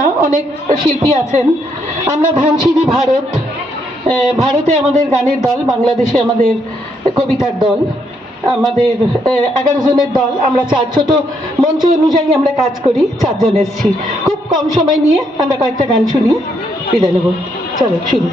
না, অনেক শিল্পী আছেন। আমরা ধানসিঁড়ি ভারত ভারতে আমাদের গানের দল, বাংলাদেশে আমাদের কবিতার দল, আমাদের এগারো জনের দল, আমরা চার, ছোট মঞ্চ অনুযায়ী আমরা কাজ করি, চারজন এসছি। খুব কম সময় নিয়ে আমরা কয়েকটা গান শুনি, বিদায় নেব। চলো, শুরু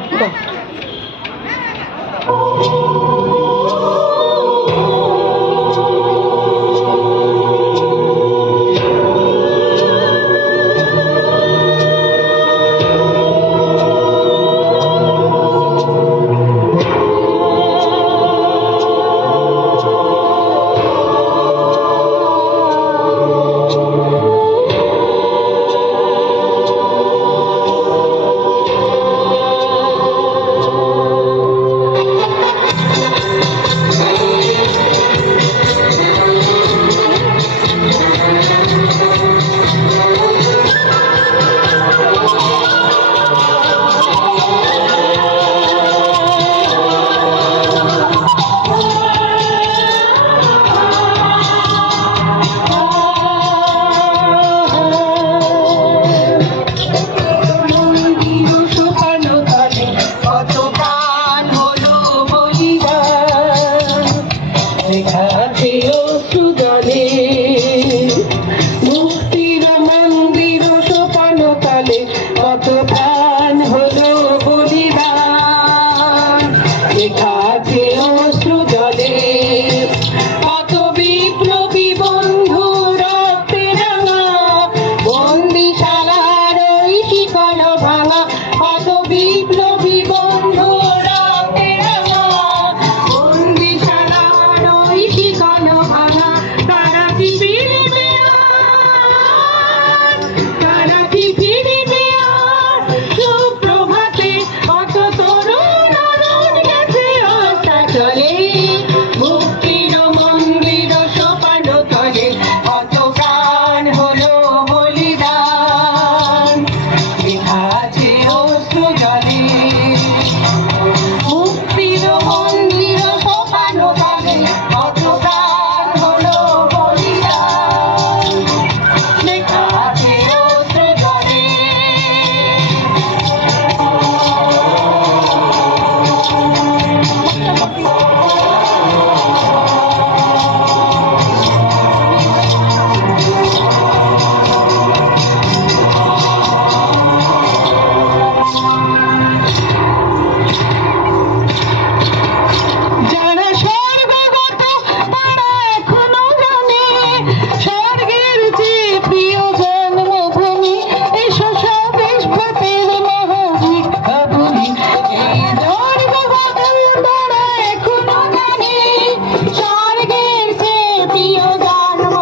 দিও সুদানে ஞானமா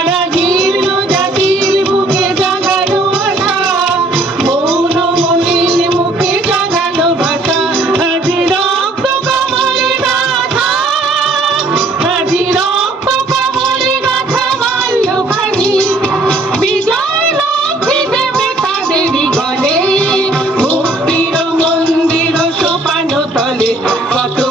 কত